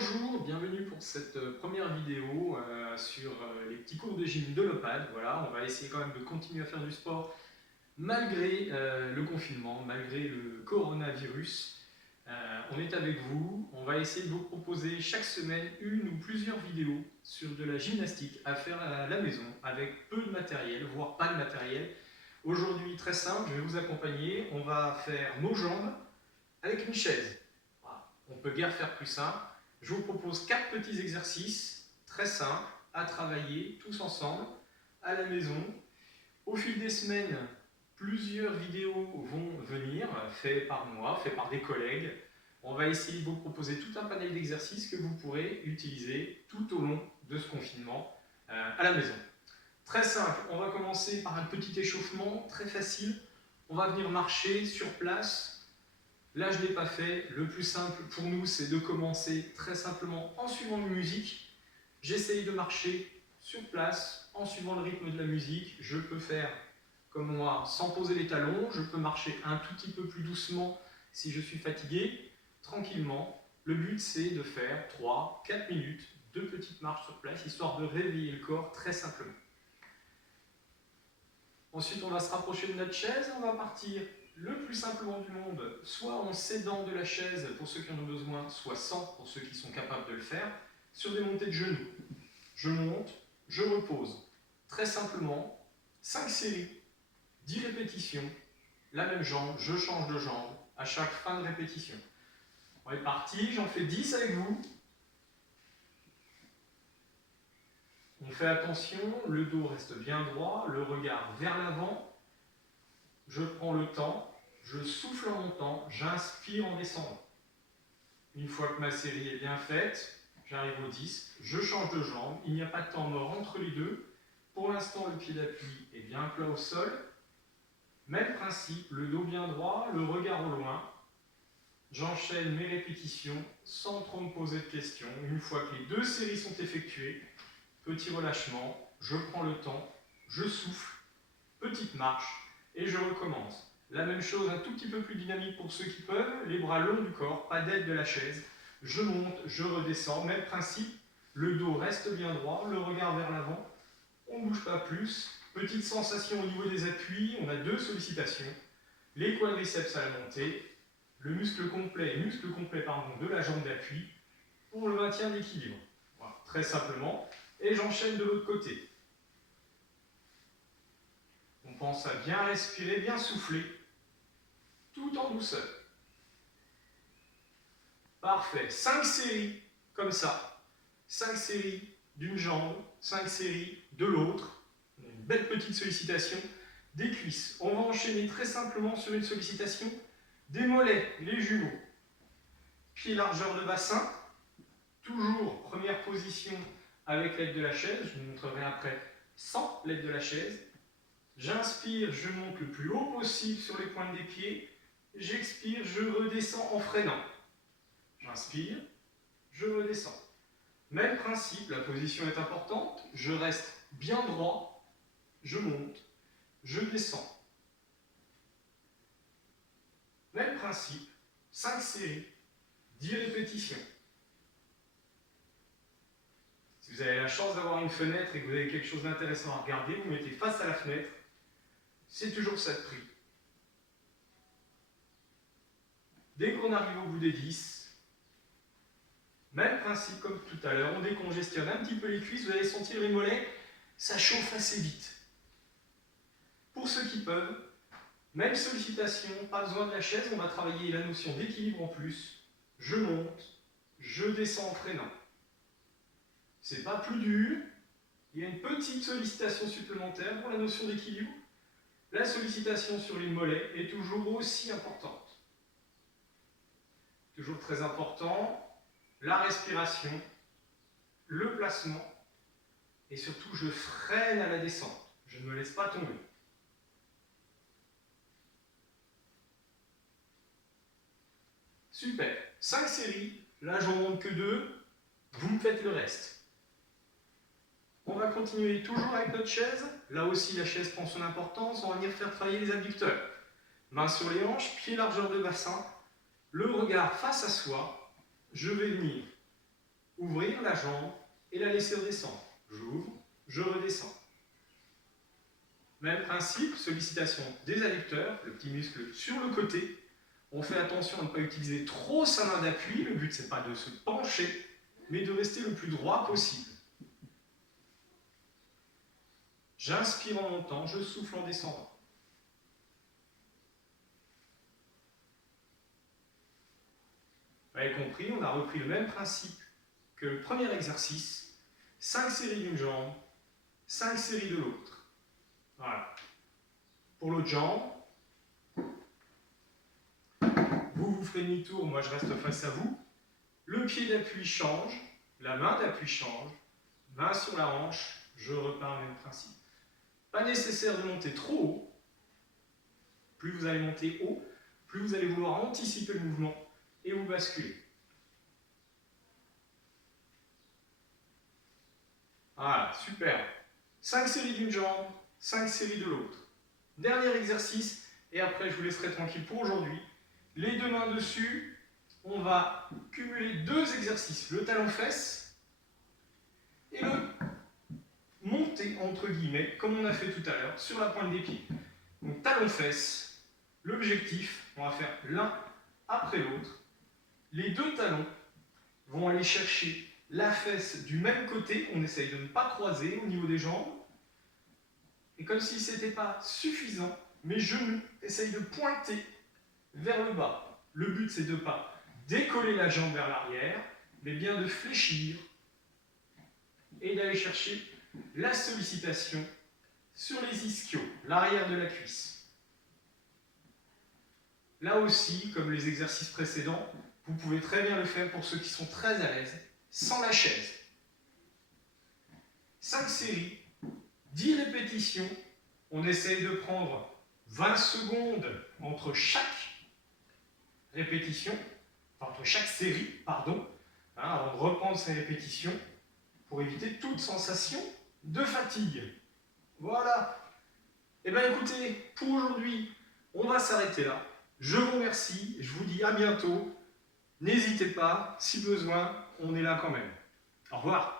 Bonjour, bienvenue pour cette première vidéo sur les petits cours de gym de l'OPAD. Voilà, on va essayer quand même de continuer à faire du sport malgré le confinement, malgré le coronavirus. On est avec vous, on va essayer de vous proposer chaque semaine une ou plusieurs vidéos sur de la gymnastique à faire à la maison avec peu de matériel, voire pas de matériel. Aujourd'hui, très simple, je vais vous accompagner, on va faire nos jambes avec une chaise. Voilà. On peut guère faire plus simple. Je vous propose 4 petits exercices très simples à travailler tous ensemble à la maison. Au fil des semaines, plusieurs vidéos vont venir, faites par moi, faites par des collègues. On va essayer de vous proposer tout un panel d'exercices que vous pourrez utiliser tout au long de ce confinement à la maison. Très simple, on va commencer par un petit échauffement très facile. On va venir marcher sur place. Là, je ne l'ai pas fait. Le plus simple pour nous, c'est de commencer très simplement en suivant une musique. J'essaye de marcher sur place en suivant le rythme de la musique. Je peux faire comme moi sans poser les talons. Je peux marcher un tout petit peu plus doucement si je suis fatigué, tranquillement. Le but, c'est de faire 3-4 minutes de petites marches sur place, histoire de réveiller le corps très simplement. Ensuite, on va se rapprocher de notre chaise. On va partir le plus simplement du monde, soit en s'aidant de la chaise pour ceux qui en ont besoin, soit sans pour ceux qui sont capables de le faire, sur des montées de genoux. Je monte, je repose. Très simplement, 5 séries, 10 répétitions, la même jambe, je change de jambe à chaque fin de répétition. On est parti, j'en fais 10 avec vous. On fait attention, le dos reste bien droit, le regard vers l'avant. Je prends le temps, je souffle en montant, j'inspire en descendant. Une fois que ma série est bien faite, j'arrive au 10, je change de jambe, il n'y a pas de temps mort entre les deux. Pour l'instant, le pied d'appui est bien plat au sol. Même principe, le dos bien droit, le regard au loin. J'enchaîne mes répétitions sans trop me poser de questions. Une fois que les 2 séries sont effectuées, petit relâchement, je prends le temps, je souffle, petite marche, et je recommence. La même chose, un tout petit peu plus dynamique pour ceux qui peuvent, les bras longs du corps, pas d'aide de la chaise. Je monte, je redescends, même principe, le dos reste bien droit, le regard vers l'avant, on ne bouge pas plus. Petite sensation au niveau des appuis, on a 2 sollicitations, les quadriceps à la montée, le muscle complet de la jambe d'appui pour le maintien d'équilibre. Voilà, très simplement, et j'enchaîne de l'autre côté. On pense à bien respirer, bien souffler, tout en douceur. Parfait. 5 séries, comme ça. 5 séries d'une jambe, 5 séries de l'autre. On a une belle petite sollicitation des cuisses. On va enchaîner très simplement sur une sollicitation des mollets, les jumeaux. Pied largeur de bassin. Toujours première position avec l'aide de la chaise. Je vous montrerai après sans l'aide de la chaise. J'inspire, je monte le plus haut possible sur les pointes des pieds. J'expire, je redescends en freinant. J'inspire, je redescends. Même principe, la position est importante. Je reste bien droit, je monte, je descends. Même principe, 5 séries, 10 répétitions. Si vous avez la chance d'avoir une fenêtre et que vous avez quelque chose d'intéressant à regarder, vous mettez face à la fenêtre. C'est toujours ça de prix. Dès qu'on arrive au bout des 10, même principe comme tout à l'heure, on décongestionne un petit peu les cuisses, vous allez sentir les mollets, ça chauffe assez vite. Pour ceux qui peuvent, même sollicitation, pas besoin de la chaise, on va travailler la notion d'équilibre en plus. Je monte, je descends en freinant. C'est pas plus dur, il y a une petite sollicitation supplémentaire pour la notion d'équilibre. La sollicitation sur les mollets est toujours aussi importante. Toujours très important, la respiration, le placement, et surtout je freine à la descente. Je ne me laisse pas tomber. Super. 5 séries, là j'en monte que 2, vous me faites le reste. On va continuer toujours avec notre chaise. Là aussi, la chaise prend son importance. On va venir faire travailler les abducteurs. Mains sur les hanches, pieds largeur de bassin. Le regard face à soi. Je vais venir Ouvrir la jambe et la laisser redescendre. J'ouvre, je redescends. Même principe, sollicitation des adducteurs, le petit muscle sur le côté. On fait attention à ne pas utiliser trop sa main d'appui. Le but, c'est pas de se pencher, mais de rester le plus droit possible. J'inspire en montant, je souffle en descendant. Vous avez compris, on a repris le même principe que le premier exercice. 5 séries d'une jambe, 5 séries de l'autre. Voilà. Pour l'autre jambe, vous ferez demi-tour, moi je reste face à vous. Le pied d'appui change, la main d'appui change, main sur la hanche, je repars le même principe. Pas nécessaire de monter trop haut. Plus vous allez monter haut, plus vous allez vouloir anticiper le mouvement et vous basculer. Voilà, super. 5 séries d'une jambe, 5 séries de l'autre. Dernier exercice, et après je vous laisserai tranquille pour aujourd'hui. Les deux mains dessus, on va cumuler 2 exercices. Le talon-fesse et le monter, entre guillemets, comme on a fait tout à l'heure, sur la pointe des pieds. Donc talon-fesse, l'objectif, on va faire l'un après l'autre. Les 2 talons vont aller chercher la fesse du même côté, on essaye de ne pas croiser au niveau des jambes. Et comme si ce n'était pas suffisant, mes genoux essayent de pointer vers le bas. Le but, c'est de ne pas décoller la jambe vers l'arrière, mais bien de fléchir et d'aller chercher la sollicitation sur les ischios, l'arrière de la cuisse. Là aussi, comme les exercices précédents, vous pouvez très bien le faire pour ceux qui sont très à l'aise, sans la chaise. 5 séries, 10 répétitions. On essaye de prendre 20 secondes entre chaque répétition, entre chaque série, pardon, avant de reprendre ces répétitions, pour éviter toute sensation de fatigue. Voilà. Et bien écoutez, pour aujourd'hui, on va s'arrêter là. Je vous remercie, je vous dis à bientôt. N'hésitez pas, si besoin, on est là quand même. Au revoir.